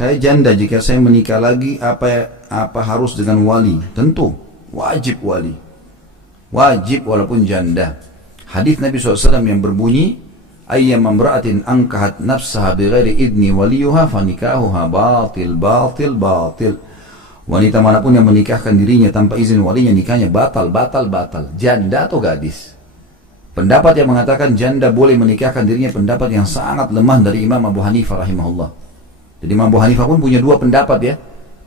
saya janda, jika saya menikah lagi apa harus dengan wali? Tentu wajib wali, wajib walaupun janda. Hadis Nabi SAW yang berbunyi, ayyam imra'atin ankahat nafsaha bighairi idni waliyuha fanikahuha batil batil batil. Wanita manapun yang menikahkan dirinya tanpa izin walinya, nikahnya batal batal batal. Janda atau gadis? Pendapat yang mengatakan janda boleh menikahkan dirinya pendapat yang sangat lemah dari Imam Abu Hanifah rahimahullah. Jadi Imam Abu Hanifah pun punya dua pendapat ya.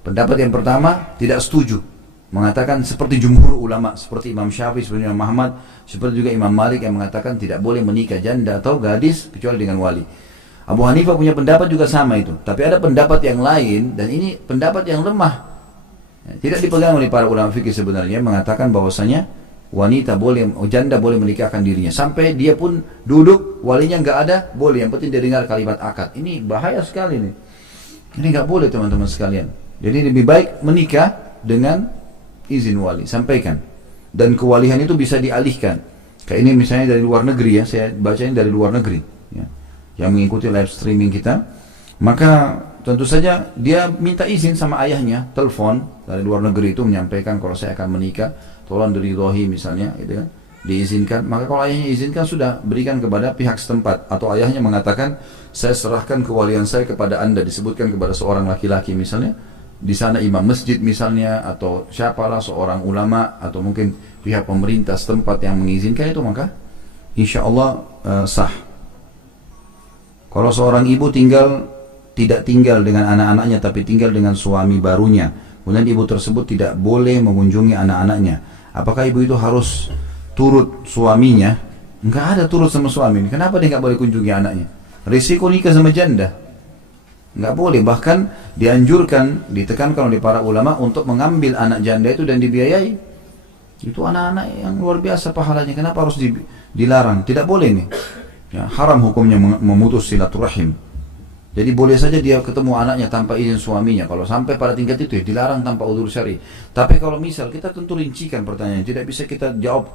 Pendapat yang pertama tidak setuju, mengatakan seperti jumhur ulama, seperti Imam Syafi'i, seperti Imam Ahmad, seperti juga Imam Malik yang mengatakan tidak boleh menikah janda atau gadis kecuali dengan wali. Abu Hanifah punya pendapat juga sama itu. Tapi ada pendapat yang lain, dan ini pendapat yang lemah, tidak dipegang oleh para ulama fikih sebenarnya, mengatakan bahwasanya wanita boleh, janda boleh menikahkan dirinya sampai dia pun duduk, walinya nggak ada, boleh, yang penting dia dengar kalimat akad. Ini bahaya sekali nih. Ini nggak boleh teman-teman sekalian. Jadi lebih baik menikah dengan izin wali, sampaikan. Dan kewalihan itu bisa dialihkan. Kayak ini misalnya dari luar negeri ya, saya bacanya dari luar negeri ya, yang mengikuti live streaming kita, maka tentu saja dia minta izin sama ayahnya, telepon dari luar negeri itu menyampaikan kalau saya akan menikah, tolong diridhoi misalnya, gitu kan, diizinkan. Maka kalau ayahnya izinkan, sudah berikan kepada pihak setempat, atau ayahnya mengatakan saya serahkan kewalian saya kepada anda, disebutkan kepada seorang laki-laki misalnya, di sana imam masjid misalnya, atau siapalah seorang ulama, atau mungkin pihak pemerintah setempat yang mengizinkan itu, maka insya Allah sah. Kalau seorang ibu tidak tinggal dengan anak-anaknya tapi tinggal dengan suami barunya, kemudian ibu tersebut tidak boleh mengunjungi anak-anaknya, apakah ibu itu harus turut suaminya? Enggak ada turut sama suami. Kenapa dia nggak boleh kunjungi anaknya? Risiko nikah sama janda, nggak boleh. Bahkan dianjurkan, ditekankan oleh para ulama untuk mengambil anak janda itu dan dibiayai. Itu anak-anak yang luar biasa pahalanya. Kenapa harus dilarang? Tidak boleh nih ya, haram hukumnya memutus silaturahim. Jadi boleh saja dia ketemu anaknya tanpa izin suaminya. Kalau sampai pada tingkat itu ya dilarang tanpa udzur syar'i. Tapi kalau misal, kita tentu rincikan pertanyaan, tidak bisa kita jawab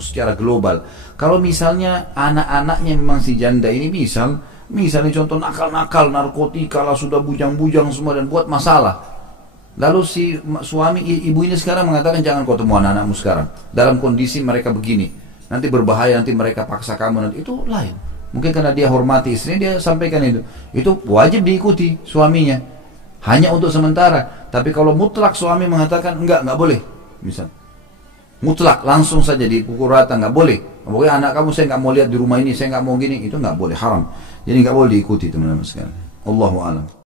secara global. Kalau misalnya anak-anaknya memang si janda ini misalnya contoh nakal-nakal, narkotika lah, sudah bujang-bujang semua dan buat masalah. Lalu si suami ibu ini sekarang mengatakan jangan kau temu anak-anakmu sekarang dalam kondisi mereka begini. Nanti berbahaya, nanti mereka paksa kamu, nanti itu lain. Mungkin karena dia hormati istrinya, dia sampaikan itu. Itu wajib diikuti suaminya. Hanya untuk sementara. Tapi kalau mutlak suami mengatakan enggak boleh, misal mutlak langsung saja dipukul rata, enggak boleh. Pokoknya anak kamu saya enggak mau lihat di rumah ini, saya enggak mau gini, itu enggak boleh, haram. Jadi enggak boleh diikuti teman-teman sekalian. Allahu a'lam.